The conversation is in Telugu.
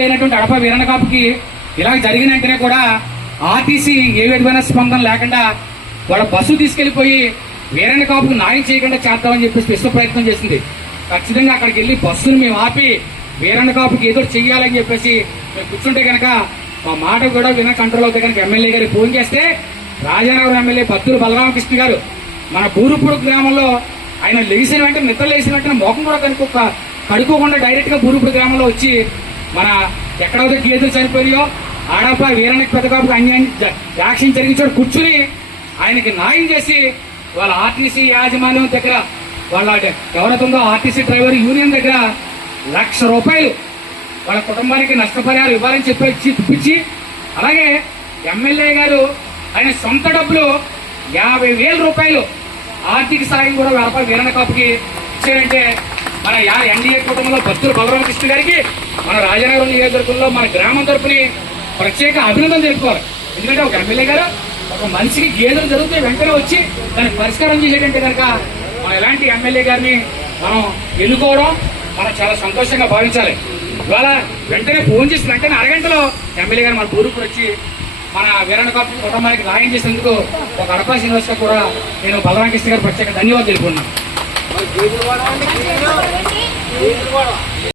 లేనటువంటి అడప వీరన్న కాపుకి ఇలా జరిగిన వెంటనే కూడా ఆర్టీసీ ఏ విధమైన స్పందన లేకుండా వాళ్ళ బస్సు తీసుకెళ్లిపోయి వీరన్న కాపుకు న్యాయం చేయకుండా చేద్దామని చెప్పేసి విశ్వ ప్రయత్నం చేసింది. ఖచ్చితంగా అక్కడికి వెళ్ళి బస్సును మేము ఆపి వీరన్న కాపుకి ఏదో చెయ్యాలని చెప్పేసి మేము కూర్చుంటే కనుక మా మాట కూడా విన కంట్రోల్ అవుతాయి కనుక ఎమ్మెల్యే గారికి ఫోన్ చేస్తే రాజానగరం ఎమ్మెల్యే బత్తూరు బలరామకృష్ణ గారు మన బూరుపూడి గ్రామంలో ఆయన లేచిన వెంటనే నిద్ర లేచిన వెంటనే మోకం కూడా కడుక్కోకుండా డైరెక్ట్ గా బూరుపూడి గ్రామంలో వచ్చి మన ఎక్కడైతే గేదెలు చనిపోయాయో ఆడప వీరన్నకి పెద్ద కాపుకి అన్యాయం యాక్షన్ జరిగిన చోటు కూర్చుని ఆయనకి న్యాయం చేసి వాళ్ళ ఆర్టీసీ యాజమాన్యం దగ్గర వాళ్ళ ఎవరైతుందో ఆర్టీసీ డ్రైవర్ యూనియన్ దగ్గర ₹1,00,000 వాళ్ళ కుటుంబానికి నష్టపరిహారం ఇవ్వాలని చెప్పి ఇప్పించి అలాగే ఎమ్మెల్యే గారు ఆయన సొంత డబ్బులు ₹50,000 ఆర్థిక సాయం కూడా వ్యాపార వీరన్న కాపుకి ఇచ్చారంటే మన ఎన్డీఏ కుటుంబంలో బత్తూరు బలరామకృష్ణ గారికి మన రాజనగరం నియోజకవర్గంలో మన గ్రామం తరపుని ప్రత్యేక అభినందన తెలుపుకోవాలి. ఎందుకంటే ఒక ఎమ్మెల్యే గారు ఒక మనిషికి గేదెలు జరిగితే వెంటనే వచ్చి దానికి పరిష్కారం చేసేటంటే కనుక మనం ఎలాంటి ఎమ్మెల్యే గారిని మనం ఎన్నుకోవడం మనం చాలా సంతోషంగా భావించాలి. ఇవాళ వెంటనే ఫోన్ చేసిన వెంటనే అరగంటలో ఎమ్మెల్యే గారు మన బూరుపూడి వచ్చి మన వీరన్న కాపు కుటుంబానికి న్యాయం చేసేందుకు ఒక అడప శ్రీనివాస్ కూడా నేను బలరామకృష్ణ గారు ప్రత్యేక ధన్యవాదాలు తెలుపుకున్నాను.